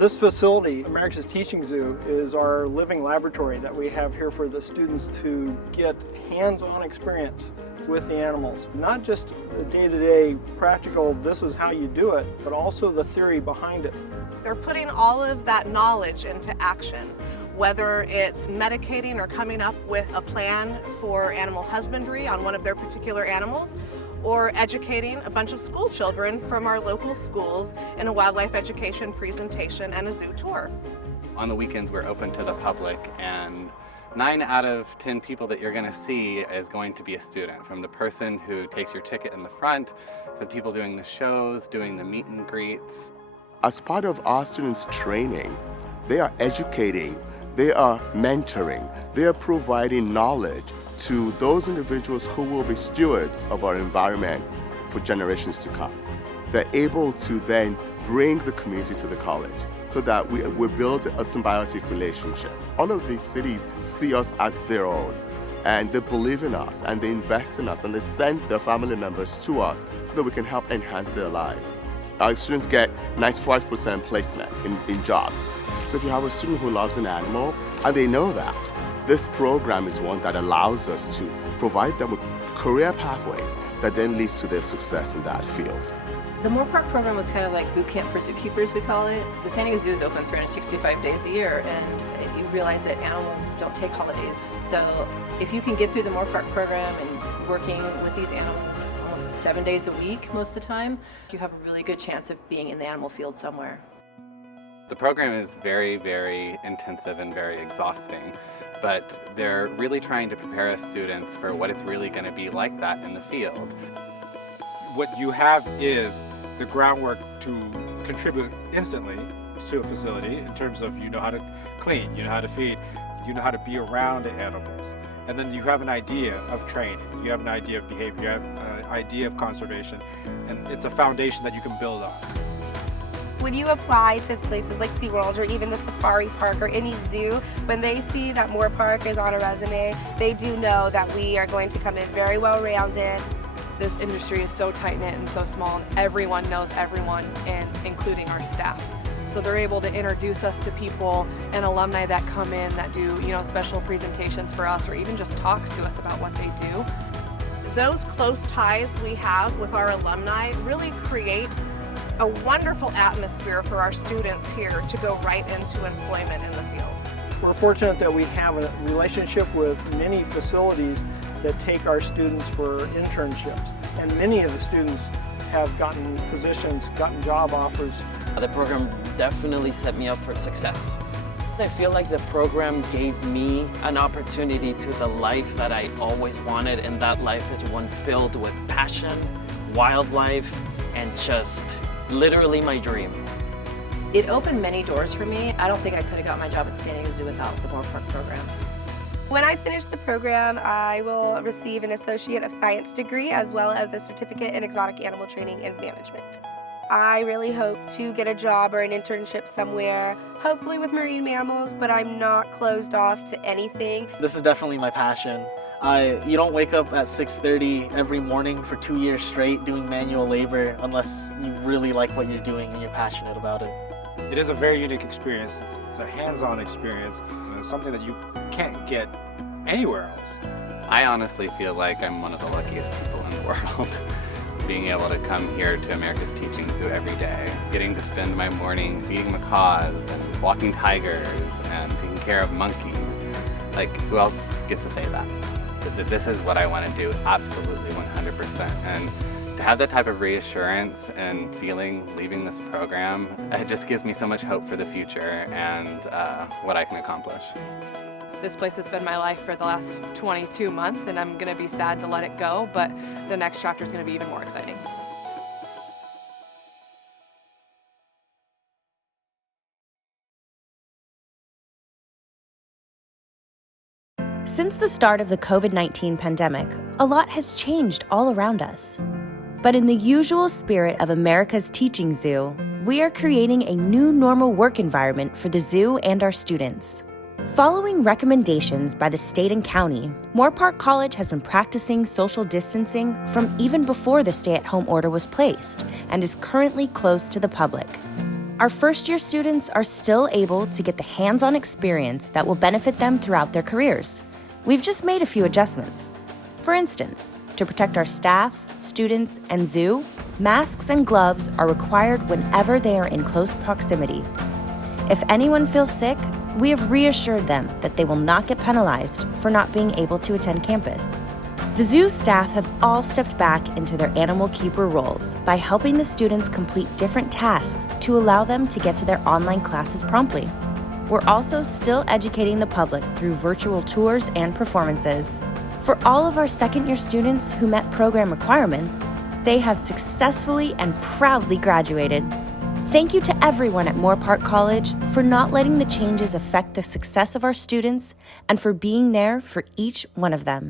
This facility, America's Teaching Zoo, is our living laboratory that we have here for the students to get hands-on experience with the animals. Not just the day-to-day practical, this is how you do it, but also the theory behind it. They're putting all of that knowledge into action, whether it's medicating or coming up with a plan for animal husbandry on one of their particular animals, or educating a bunch of school children from our local schools in a wildlife education presentation and a zoo tour. On the weekends, we're open to the public, and 9 out of 10 people that you're going to see is going to be a student, from the person who takes your ticket in the front, to the people doing the shows, doing the meet and greets. As part of our students' training, they are educating, they are mentoring, they are providing knowledge to those individuals who will be stewards of our environment for generations to come. They're able to then bring the community to the college so that we build a symbiotic relationship. All of these cities see us as their own, and they believe in us, and they invest in us, and they send their family members to us so that we can help enhance their lives. Our students get 95% placement in jobs. So if you have a student who loves an animal, and they know that, this program is one that allows us to provide them with career pathways that then leads to their success in that field. The Moorpark program was kind of like boot camp for zookeepers, we call it. The San Diego Zoo is open 365 days a year, and you realize that animals don't take holidays. So if you can get through the Moorpark program and working with these animals almost 7 days a week most of the time, you have a really good chance of being in the animal field somewhere. The program is very, very intensive and very exhausting, but they're really trying to prepare us students for what it's really going to be like that in the field. What you have is the groundwork to contribute instantly to a facility in terms of you know how to clean, you know how to feed, you know how to be around the animals. And then you have an idea of training, you have an idea of behavior, you have an idea of conservation, and it's a foundation that you can build on. When you apply to places like SeaWorld or even the safari park or any zoo, when they see that Moorpark is on a resume, they do know that we are going to come in very well-rounded. This industry is so tight-knit and so small, and everyone knows everyone, and including our staff. So they're able to introduce us to people and alumni that come in that do, special presentations for us, or even just talks to us about what they do. Those close ties we have with our alumni really create a wonderful atmosphere for our students here to go right into employment in the field. We're fortunate that we have a relationship with many facilities that take our students for internships, and many of the students have gotten positions, gotten job offers. The program definitely set me up for success. I feel like the program gave me an opportunity to the life that I always wanted, and that life is one filled with passion, wildlife, and just literally my dream. It opened many doors for me. I don't think I could have got my job at the San Diego Zoo without the Moorpark program. When I finish the program, I will receive an Associate of Science degree as well as a certificate in exotic animal training and management. I really hope to get a job or an internship somewhere, hopefully with marine mammals, but I'm not closed off to anything. This is definitely my passion. You don't wake up at 6:30 every morning for 2 years straight doing manual labor unless you really like what you're doing and you're passionate about it. It is a very unique experience. It's a hands-on experience, and it's something that you can't get anywhere else. I honestly feel like I'm one of the luckiest people in the world. Being able to come here to America's Teaching Zoo every day, getting to spend my morning feeding macaws and walking tigers and taking care of monkeys. Like, who else gets to say that? That this is what I want to do, absolutely 100%. And to have that type of reassurance and feeling leaving this program, it just gives me so much hope for the future and what I can accomplish. This place has been my life for the last 22 months, and I'm going to be sad to let it go, but the next chapter is going to be even more exciting. Since the start of the COVID-19 pandemic, a lot has changed all around us. But in the usual spirit of America's Teaching Zoo, we are creating a new normal work environment for the zoo and our students. Following recommendations by the state and county, Moorpark College has been practicing social distancing from even before the stay-at-home order was placed and is currently closed to the public. Our first-year students are still able to get the hands-on experience that will benefit them throughout their careers. We've just made a few adjustments. For instance, to protect our staff, students, and zoo, masks and gloves are required whenever they are in close proximity. If anyone feels sick, we have reassured them that they will not get penalized for not being able to attend campus. The zoo staff have all stepped back into their animal keeper roles by helping the students complete different tasks to allow them to get to their online classes promptly. We're also still educating the public through virtual tours and performances. For all of our second-year students who met program requirements, they have successfully and proudly graduated. Thank you to everyone at Moorpark College for not letting the changes affect the success of our students and for being there for each one of them.